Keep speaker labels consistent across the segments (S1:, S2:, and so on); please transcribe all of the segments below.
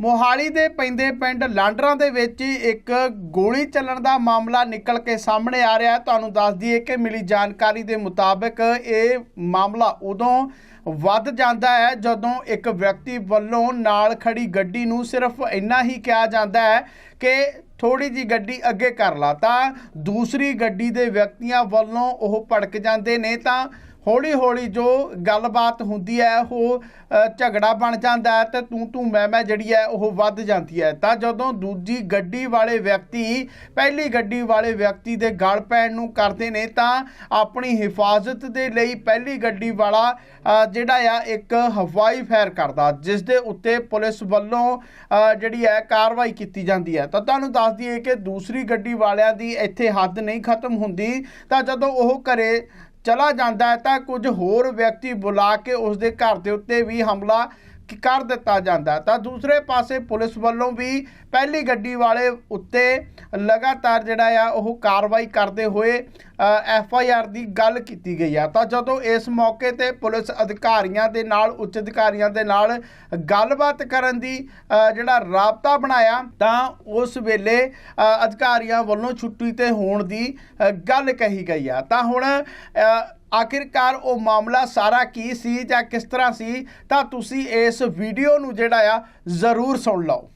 S1: ਮੋਹਾਲੀ ਦੇ ਪੈਂਦੇ ਪਿੰਡ ਲਾਂਡਰਾਂ ਦੇ ਵਿੱਚ ਇੱਕ ਗੋਲੀ ਚੱਲਣ ਦਾ ਮਾਮਲਾ ਨਿਕਲ ਕੇ ਸਾਹਮਣੇ ਆ ਰਿਹਾ ਹੈ। ਤੁਹਾਨੂੰ ਦੱਸ ਦਈਏ ਕਿ ਮਿਲੀ ਜਾਣਕਾਰੀ ਦੇ ਮੁਤਾਬਕ ਇਹ ਮਾਮਲਾ ਉਦੋਂ ਵੱਧ ਜਾਂਦਾ ਹੈ ਜਦੋਂ ਇੱਕ ਵਿਅਕਤੀ ਵੱਲੋਂ ਨਾਲ ਖੜੀ ਗੱਡੀ ਨੂੰ ਸਿਰਫ ਇੰਨਾ ਹੀ ਕਿਹਾ ਜਾਂਦਾ ਹੈ ਕਿ ਥੋੜੀ ਜੀ ਗੱਡੀ ਅੱਗੇ ਕਰ ਲਾ। ਤਾਂ ਦੂਸਰੀ ਗੱਡੀ ਦੇ ਵਿਅਕਤੀਆਂ ਵੱਲੋਂ ਉਹ ਭੜਕ ਜਾਂਦੇ ਨੇ। ਤਾਂ ਹੌਲੀ ਹੌਲੀ ਜੋ ਗੱਲਬਾਤ ਹੁੰਦੀ ਹੈ, ਉਹ ਝਗੜਾ ਬਣ ਜਾਂਦਾ ਹੈ ਤੇ ਤੂੰ ਤੂੰ ਮੈਂ ਮੈਂ ਜਿਹੜੀ ਹੈ, ਉਹ ਵੱਧ ਜਾਂਦੀ ਹੈ। ਤਾਂ ਜਦੋਂ ਦੂਜੀ ਗੱਡੀ ਵਾਲੇ ਵਿਅਕਤੀ, ਪਹਿਲੀ ਗੱਡੀ ਵਾਲੇ ਵਿਅਕਤੀ ਦੇ ਗਲ ਪੈਣ ਨੂੰ ਕਰਦੇ ਨੇ, ਤਾਂ ਆਪਣੀ ਹਿਫਾਜ਼ਤ ਦੇ ਲਈ ਪਹਿਲੀ ਗੱਡੀ ਵਾਲਾ ਜਿਹੜਾ ਆ, ਇੱਕ ਹਵਾਈ ਫਾਇਰ ਕਰਦਾ, ਜਿਸ ਦੇ ਉੱਤੇ ਪੁਲਿਸ ਵੱਲੋਂ ਜਿਹੜੀ ਹੈ, ਕਾਰਵਾਈ ਕੀਤੀ ਜਾਂਦੀ ਹੈ। ਤਾਂ ਤੁਹਾਨੂੰ ਦੱਸ ਦਈਏ ਕਿ ਦੂਸਰੀ ਗੱਡੀ ਵਾਲਿਆਂ ਦੀ ਇੱਥੇ ਹੱਦ ਨਹੀਂ ਖਤਮ ਹੁੰਦੀ। ਤਾਂ ਜਦੋਂ ਉਹ ਘਰੇ ਚਲਾ ਜਾਂਦਾ ਹੈ ਤਾਂ ਕੁਝ ਹੋਰ ਵਿਅਕਤੀ ਬੁਲਾ ਕੇ ਉਸ ਦੇ ਘਰ ਦੇ ਉੱਤੇ ਵੀ ਹਮਲਾ ਕਰ ਦਿੱਤਾ ਜਾਂਦਾ। ਤਾਂ ਦੂਸਰੇ ਪਾਸੇ ਪੁਲਿਸ ਵੱਲੋਂ ਵੀ ਪਹਿਲੀ ਗੱਡੀ ਵਾਲੇ ਉੱਤੇ ਲਗਾਤਾਰ ਜਿਹੜਾ ਆ, ਉਹ ਕਾਰਵਾਈ ਕਰਦੇ ਹੋਏ ਐਫ ਆਈ ਆਰ ਦੀ ਗੱਲ ਕੀਤੀ ਗਈ ਆ। ਤਾਂ ਜਦੋਂ ਇਸ ਮੌਕੇ ਤੇ ਪੁਲਿਸ ਅਧਿਕਾਰੀਆਂ ਦੇ ਨਾਲ, ਉੱਚ ਅਧਿਕਾਰੀਆਂ ਦੇ ਨਾਲ ਗੱਲਬਾਤ ਕਰਨ ਦੀ ਜਿਹੜਾ ਰਾਬਤਾ ਬਣਾਇਆ, ਤਾਂ ਉਸ ਵੇਲੇ ਅਧਿਕਾਰੀਆਂ ਵੱਲੋਂ ਛੁੱਟੀ ਤੇ ਹੋਣ ਦੀ ਗੱਲ ਕਹੀ ਗਈ ਆ। ਤਾਂ ਹੁਣ ਆਖਿਰਕਾਰ ਉਹ ਮਾਮਲਾ ਸਾਰਾ ਕੀ ਸੀ ਜਾਂ ਕਿਸ ਤਰ੍ਹਾਂ ਸੀ, ਤਾਂ ਤੁਸੀਂ ਇਸ ਵੀਡੀਓ ਨੂੰ ਜਿਹੜਾ ਆ, ਜ਼ਰੂਰ ਸੁਣ ਲਓ।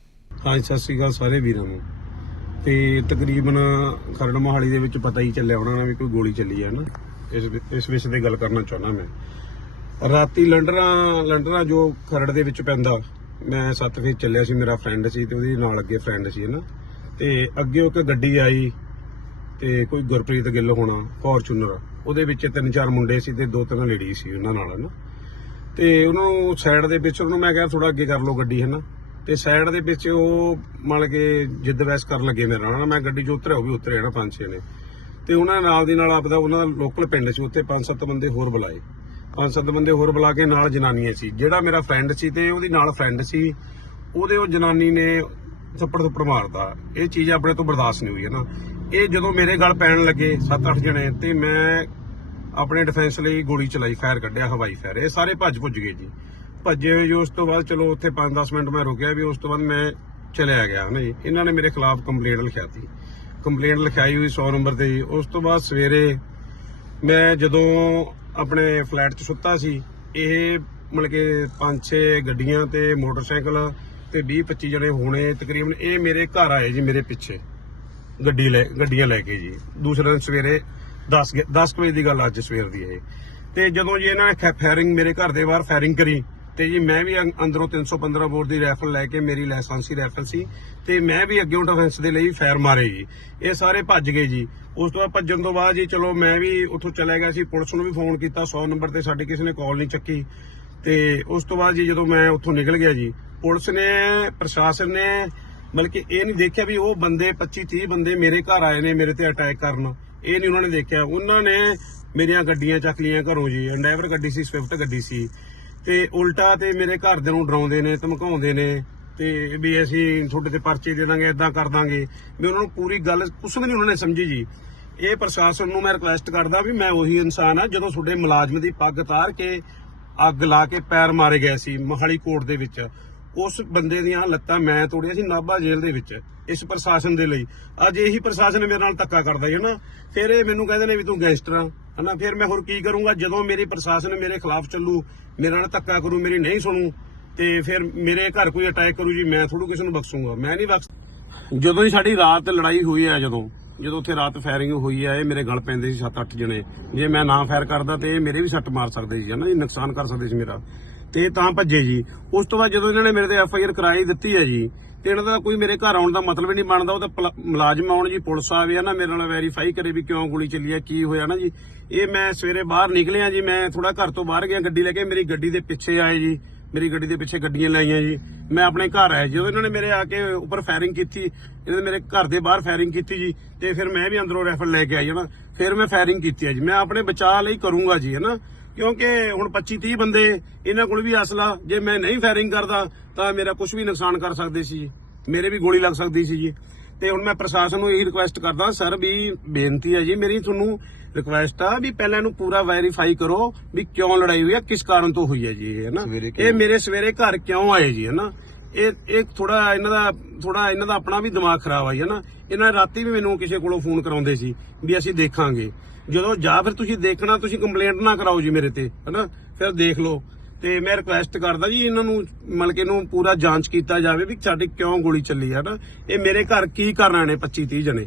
S2: ਹਾਂਜੀ, ਸਤਿ ਸ਼੍ਰੀ ਅਕਾਲ ਸਾਰੇ ਵੀਰਾਂ ਨੂੰ। ਤੇ ਤਕਰੀਬਨ ਖਰੜ ਮੋਹਾਲੀ ਦੇ ਵਿੱਚ ਪਤਾ ਹੀ ਚੱਲਿਆ ਉਹਨਾਂ ਨਾ ਵੀ ਕੋਈ ਗੋਲੀ ਚੱਲੀ ਹੈ ਨਾ। ਇਸ ਵਿ- ਇਸ ਵਿਸ਼ੇ ਤੇ ਗੱਲ ਕਰਨਾ ਚਾਹੁੰਦਾ ਮੈਂ। ਰਾਤੀ ਲੰਡਰਾਂ ਲੰਡਰਾਂ ਜੋ ਖਰੜ ਦੇ ਵਿੱਚ ਪੈਂਦਾ, ਮੈਂ ਸੱਤ ਫੇਜ ਚੱਲਿਆ ਸੀ, ਮੇਰਾ ਫਰੈਂਡ ਸੀ ਤੇ ਉਹਦੇ ਨਾਲ ਅੱਗੇ ਫਰੈਂਡ ਸੀ ਨਾ। ਤੇ ਅੱਗੇ ਉਹ ਇੱਕ ਗੱਡੀ ਆਈ ਤੇ ਕੋਈ ਗੁਰਪ੍ਰੀਤ ਗਿੱਲ ਹੋਣਾ ਫੋਰਚੂਨਰ ਉਹਦੇ ਵਿੱਚ ਤਿੰਨ ਚਾਰ ਮੁੰਡੇ ਸੀ ਤੇ ਦੋ ਤਿੰਨ ਲੇਡੀ ਸੀ ਉਹਨਾਂ ਨਾਲ ਨਾ ਤੇ ਉਹਨਾਂ ਨੂੰ ਸਾਈਡ ਦੇ ਵਿੱਚ ਉਹਨੂੰ ਮੈਂ ਕਿਹਾ ਥੋੜਾ ਅੱਗੇ ਕਰ ਲਓ ਗੱਡੀ ਹੈ ਨਾ ਤੇ ਸਾਈਡ ਦੇ ਵਿੱਚ ਉਹ ਮੰਨ ਕੇ ਜਿੱਦ ਵੈਸ ਕਰਨ ਲੱਗੇ ਮੇਰੇ ਨਾਲ ਨਾ ਮੈਂ ਗੱਡੀ 'ਚ ਉਤਰਿਆ, ਉਹ ਵੀ ਉਤਰੇ ਨਾ ਪੰਜ ਛੇ ਨੇ। ਤੇ ਉਹਨਾਂ ਨਾਲ ਦੀ ਨਾਲ ਆਪਦਾ ਉਹਨਾਂ ਦਾ ਲੋਕਲ ਪਿੰਡ ਸੀ ਉੱਥੇ ਪੰਜ ਸੱਤ ਬੰਦੇ ਹੋਰ ਬੁਲਾਏ। ਪੰਜ ਸੱਤ ਬੰਦੇ ਹੋਰ ਬੁਲਾ ਕੇ ਨਾਲ ਜਨਾਨੀਆਂ ਸੀ। ਜਿਹੜਾ ਮੇਰਾ ਫਰੈਂਡ ਸੀ ਤੇ ਉਹਦੀ ਨਾਲ ਫਰੈਂਡ ਸੀ, ਉਹਦੇ ਉਹ ਜਨਾਨੀ ਨੇ ਥੱਪੜ ਥੱਪੜ ਮਾਰਦਾ ਇਹ ਚੀਜ਼ ਆਪਣੇ ਤੋਂ ਬਰਦਾਸ਼ਤ ਨਹੀਂ ਹੋਈ ਹੈ ਨਾ ਇਹ ਜਦੋਂ ਮੇਰੇ ਗਲ ਪੈਣ ਲੱਗੇ 7-8 ਜਣੇ ਤੇ ਮੈਂ ਆਪਣੇ ਡਿਫੈਂਸ ਲਈ ਗੋਲੀ ਚਲਾਈ ਫਾਇਰ ਕੱਢਿਆ, ਹਵਾਈ ਫਾਇਰ ਇਹ ਸਾਰੇ ਭੱਜ ਭੁੱਜ ਗਏ ਜੀ। ਭੱਜੇ ਹੋਏ ਜੀ, ਉਸ ਤੋਂ ਬਾਅਦ ਚਲੋ ਉੱਥੇ 5-10 ਮਿੰਟ ਮੈਂ ਰੁਕਿਆ ਵੀ ਉਸ ਤੋਂ ਬਾਅਦ ਮੈਂ ਚਲਿਆ ਗਿਆ ਨਾ ਜੀ। ਇਹਨਾਂ ਨੇ ਮੇਰੇ ਖਿਲਾਫ ਕੰਪਲੇਂਟ ਲਿਖਾਤੀ ਕੰਪਲੇਂਟ ਲਿਖਾਈ ਹੋਈ 100 ਨੰਬਰ ਤੇ ਜੀ। ਉਸ ਤੋਂ ਬਾਅਦ ਸਵੇਰੇ ਮੈਂ ਜਦੋਂ ਆਪਣੇ ਫਲੈਟ 'ਚ ਸੁੱਤਾ ਸੀ, ਇਹ ਮਤਲਬ ਕਿ ਪੰਜ ਛੇ ਗੱਡੀਆਂ ਤੇ ਮੋਟਰਸਾਈਕਲ ਤੇ 20 25 ਜਣੇ ਹੋਣੇ ਤਕਰੀਬਨ, ਇਹ ਮੇਰੇ ਘਰ ਆਏ ਜੀ ਮੇਰੇ ਪਿੱਛੇ। ਗੱਡੀ ਲੈ ਗੱਡੀਆਂ ਲੈ ਕੇ ਜੀ। ਦੂਸਰੇ ਦਿਨ ਸਵੇਰੇ 10 ਗੇ- 10 ਕੁ ਵਜੇ ਦੀ ਗੱਲ ਅੱਜ ਸਵੇਰ ਦੀ ਇਹ। ਤੇ ਜਦੋਂ ਜੀ ਇਹਨਾਂ ਨੇ ਫਾਇਰਿੰਗ ਮੇਰੇ ਘਰ ਦੇ ਬਾਹਰ ਫਾਇਰਿੰਗ ਕਰੀ, ਤੇ ਜੀ ਮੈਂ ਵੀ ਅੰ- ਅੰਦਰੋਂ 315 ਬੋਰ ਦੀ ਰਾਈਫਲ ਲੈ ਕੇ ਮੇਰੀ ਲਾਇਸੈਂਸੀ ਰਾਈਫਲ ਸੀ, ਤੇ ਮੈਂ ਵੀ ਅੱਗੇ ਡਿਫੈਂਸ ਦੇ ਲਈ ਫਾਇਰ ਮਾਰੇ ਜੀ। ਇਹ ਸਾਰੇ ਭੱਜ ਗਏ ਜੀ। ਉਸ ਤੋਂ ਬਾਅਦ ਭੱਜਣ ਤੋਂ ਬਾਅਦ ਜੀ ਚਲੋ ਮੈਂ ਵੀ ਉੱਥੋਂ ਚਲਾ ਗਿਆ ਸੀ, ਪੁਲਿਸ ਨੂੰ ਵੀ ਫੋਨ ਕੀਤਾ 100 ਨੰਬਰ ਤੇ ਸਾਡੀ ਕਿਸੇ ਨੇ ਕਾਲ ਨਹੀਂ ਚੱਕੀ। ਤੇ ਉਸ ਤੋਂ ਬਾਅਦ ਜੀ ਜਦੋਂ ਮੈਂ ਉੱਥੋਂ ਨਿਕਲ ਗਿਆ ਜੀ, ਪੁਲਿਸ ਨੇ, ਪ੍ਰਸ਼ਾਸਨ ਨੇ ਬਲਕਿ ਇਹ ਨਹੀਂ ਦੇਖਿਆ ਵੀ ਉਹ ਬੰਦੇ 25 30 ਬੰਦੇ ਮੇਰੇ ਘਰ ਆਏ ਨੇ, ਮੇਰੇ ਤੇ ਅਟੈਕ ਕਰਨ। ਇਹ ਨਹੀਂ ਉਹਨਾਂ ਨੇ ਦੇਖਿਆ। ਉਹਨਾਂ ਨੇ ਮੇਰੀਆਂ ਗੱਡੀਆਂ ਚੱਕ ਲਈਆਂ ਘਰੋਂ ਜੀ। ਡਰਾਈਵਰ ਗੱਡੀ ਸੀ ਸਵਿਫਟ ਗੱਡੀ ਸੀ। ਤੇ ਉਲਟਾ ਤੇ ਮੇਰੇ ਘਰ ਦੇ ਨੂੰ ਡਰਾਉਂਦੇ ਨੇ, ਧਮਕਾਉਂਦੇ ਨੇ। ਤੇ ਵੀ ਅਸੀਂ ਤੁਹਾਡੇ ਤੇ ਪਰਚੇ ਦੇ ਦਾਂਗੇ ਇਦਾਂ ਕਰ ਦਾਂਗੇ। ਵੀ ਉਹਨਾਂ ਨੂੰ ਪੂਰੀ ਗੱਲ ਕੁਛ ਵੀ ਨਹੀਂ ਉਹਨਾਂ ਨੇ ਸਮਝੀ ਜੀ। ਇਹ ਪ੍ਰਸ਼ਾਸਨ ਨੂੰ ਮੈਂ ਰਿਕੁਐਸਟ ਕਰਦਾ ਵੀ ਮੈਂ ਉਹੀ ਇਨਸਾਨ ਆ, ਜਦੋਂ ਤੁਹਾਡੇ ਮੁਲਾਜ਼ਮ ਦੀ ਪੱਗ ਤਾਰ ਕੇ ਅੱਗ ਲਾ ਕੇ ਪੈਰ ਮਾਰੇ ਗਏ ਸੀ ਮਹਾਲੀ ਕੋਰਟ ਦੇ ਵਿੱਚ। ਉਸ ਬੰਦੇ ਦੀਆਂ ਲੱਤਾਂ ਮੈਂ ਤੋੜੀਆਂ ਸੀ ਨਾਭਾ ਜੇਲ੍ਹ ਦੇ ਵਿੱਚ, ਇਸ ਪ੍ਰਸ਼ਾਸਨ ਦੇ ਲਈ। ਅੱਜ ਇਹੀ ਪ੍ਰਸ਼ਾਸਨ ਮੇਰੇ ਨਾਲ ਧੱਕਾ ਕਰਦਾ ਹੈ ਨਾ। ਫਿਰ ਇਹ ਮੈਨੂੰ ਕਹਿੰਦੇ ਨੇ ਵੀ ਤੂੰ ਗੈਂਗਸਟਰ ਆ, ਹਨਾ? ਫਿਰ ਮੈਂ ਹੋਰ ਕੀ ਕਰੂੰਗਾ? ਜਦੋਂ ਮੇਰੀ ਪ੍ਰਸ਼ਾਸਨ ਮੇਰੇ ਖਿਲਾਫ ਚੱਲੂ, ਮੇਰੇ ਨਾਲ ਧੱਕਾ ਕਰੂ, ਮੇਰੀ ਨਹੀਂ ਸੁਣੂ, ਤੇ ਫਿਰ ਮੇਰੇ ਘਰ ਕੋਈ ਅਟੈਕ ਕਰੂ ਜੀ, ਮੈਂ ਥੋੜੂ ਕਿਸੇ ਨੂੰ ਬਖਸ਼ੂੰਗਾ। ਮੈਂ ਨਹੀਂ ਬਖਸ਼ ਜਦੋਂ ਹੀ ਸਾਡੀ ਰਾਤ ਲੜਾਈ ਹੋਈ ਹੈ ਜਦੋਂ ਜਦੋਂ ਉੱਥੇ ਰਾਤ ਫਾਇਰਿੰਗ ਹੋਈ ਹੈ ਇਹ ਮੇਰੇ ਗਲ ਪੈਂਦੇ ਸੀ 7-8 ਜਣੇ। ਜੇ ਮੈਂ ਨਾ ਫਾਇਰ ਕਰਦਾ ਤੇ ਇਹ ਮੇਰੇ ਵੀ ਸੱਟ ਮਾਰ ਸਕਦੇ ਸੀ, ਹਨਾ? ਜੀ ਨੁਕਸਾਨ ਕਰ ਸਕਦੇ ਸੀ ਮੇਰਾ। ਤੇ ਤਾਂ ਭੱਜੇ ਜੀ। ਉਸ ਤੋਂ ਬਾਅਦ ਜਦੋਂ ਇਹਨਾਂ ਨੇ ਮੇਰੇ ਤੇ ਐਫ ਆਈ ਆਰ ਕਰਾਈ ਦਿੱਤੀ ਹੈ ਜੀ, ਤੇ ਇਹਨਾਂ ਦਾ ਕੋਈ ਮੇਰੇ ਘਰ ਆਉਣ ਦਾ ਮਤਲਬ ਹੀ ਨਹੀਂ ਬਣਦਾ। ਉਹ ਤਾਂ ਮੁਲਾਜ਼ਮ ਆਉਣ ਜੀ, ਪੁਲਿਸ ਆਵੇ ਹੈ ਨਾ ਮੇਰੇ ਨਾਲ ਵੈਰੀਫਾਈ ਕਰੇ ਵੀ ਕਿਉਂ ਗੋਲੀ ਚੱਲੀ ਹੈ, ਕੀ ਹੋਇਆ ਨਾ ਜੀ। ਇਹ ਮੈਂ ਸਵੇਰੇ ਬਾਹਰ ਨਿਕਲਿਆ ਜੀ, ਮੈਂ ਥੋੜਾ ਘਰ ਤੋਂ ਬਾਹਰ ਗਿਆ ਗੱਡੀ ਲੈ ਕੇ, ਮੇਰੀ ਗੱਡੀ ਦੇ ਪਿੱਛੇ ਆਏ ਜੀ, ਮੇਰੀ ਗੱਡੀ ਦੇ ਪਿੱਛੇ ਗੱਡੀਆਂ ਲਾਈਆਂ ਜੀ। ਮੈਂ ਆਪਣੇ ਘਰ ਆਇਆ ਜਦੋਂ ਇਹਨਾਂ ਨੇ ਮੇਰੇ ਆ ਕੇ ਉੱਪਰ ਫਾਇਰਿੰਗ ਕੀਤੀ, ਇਹਨਾਂ ਨੇ ਮੇਰੇ ਘਰ ਦੇ ਬਾਹਰ ਫਾਇਰਿੰਗ ਕੀਤੀ ਜੀ, ਤੇ ਫਿਰ ਮੈਂ ਵੀ ਅੰਦਰੋਂ ਰਾਈਫਲ ਲੈ ਕੇ ਆਈ ਜਣਾ ਫਿਰ ਮੈਂ ਫਾਇਰਿੰਗ ਕੀਤੀ ਹੈ ਜੀ। ਮੈਂ ਆਪਣੇ ਬਚਾਅ ਲਈ ਕਰੂੰਗਾ ਜੀ ਹਨਾ। ਕਿਉਂਕਿ ਹੁਣ 25 30 ਬੰਦੇ ਇਹਨਾਂ ਕੋਲ ਵੀ ਅਸਲਾ ਜੇ ਮੈਂ ਨਹੀਂ ਫਾਇਰਿੰਗ ਕਰਦਾ ਤਾਂ ਮੇਰਾ ਕੁਝ ਵੀ ਨੁਕਸਾਨ ਕਰ ਸਕਦੇ ਸੀ ਜੀ। ਮੇਰੇ ਵੀ ਗੋਲੀ ਲੱਗ ਸਕਦੀ ਸੀ ਜੀ। ਤੇ ਹੁਣ ਮੈਂ ਪ੍ਰਸ਼ਾਸਨ ਨੂੰ ਇਹੀ ਰਿਕੁਐਸਟ ਕਰਦਾ ਸਰ ਵੀ ਬੇਨਤੀ ਹੈ ਜੀ ਮੇਰੀ ਤੁਹਾਨੂੰ ਰਿਕੁਐਸਟ ਆ ਵੀ ਪਹਿਲਾਂ ਇਹਨੂੰ ਪੂਰਾ ਵੈਰੀਫਾਈ ਕਰੋ ਵੀ ਕਿਉਂ ਲੜਾਈ ਹੋਈ ਹੈ ਕਿਸ ਕਾਰਨ ਤੋਂ ਹੋਈ ਹੈ ਜੀ ਇਹ ਹੈ ਨਾ ਇਹ ਮੇਰੇ ਸਵੇਰੇ ਘਰ ਕਿਉਂ ਆਏ ਜੀ ਹੈ ਨਾ ਇਹ ਇਹ ਥੋੜਾ ਇਹਨਾਂ ਦਾ ਥੋੜਾ ਇਹਨਾਂ ਦਾ ਆਪਣਾ ਵੀ ਦਿਮਾਗ ਖਰਾਬ ਆਈ ਹੈ ਨਾ ਇਹਨਾਂ ਰਾਤੀ ਵੀ ਮੈਨੂੰ ਕਿਸੇ ਕੋਲੋਂ ਫੋਨ ਕਰਾਉਂਦੇ ਸੀ ਵੀ ਅਸੀਂ ਦੇਖਾਂਗੇ। ਜਦੋਂ ਜਾਂ ਫਿਰ ਤੁਸੀਂ ਦੇਖਣਾ, ਤੁਸੀਂ ਕੰਪਲੇਂਟ ਨਾ ਕਰਾਓ ਜੀ ਮੇਰੇ ਤੇ, ਹਨਾ? ਫਿਰ ਦੇਖ ਲਓ। ਤੇ ਮੈਂ ਰਿਕੁਐਸਟ ਕਰਦਾ ਜੀ ਇਹਨਾਂ ਨੂੰ, ਮਤਲਬ ਕਿ ਇਹਨੂੰ ਪੂਰਾ ਜਾਂਚ ਕੀਤਾ ਜਾਵੇ ਵੀ ਸਾਡੀ ਕਿਉਂ ਗੋਲੀ ਚੱਲੀ ਹੈ ਨਾ ਇਹ ਮੇਰੇ ਘਰ ਕੀ ਕਰਨ ਆਏ ਨੇ 25 30 ਜਣੇ?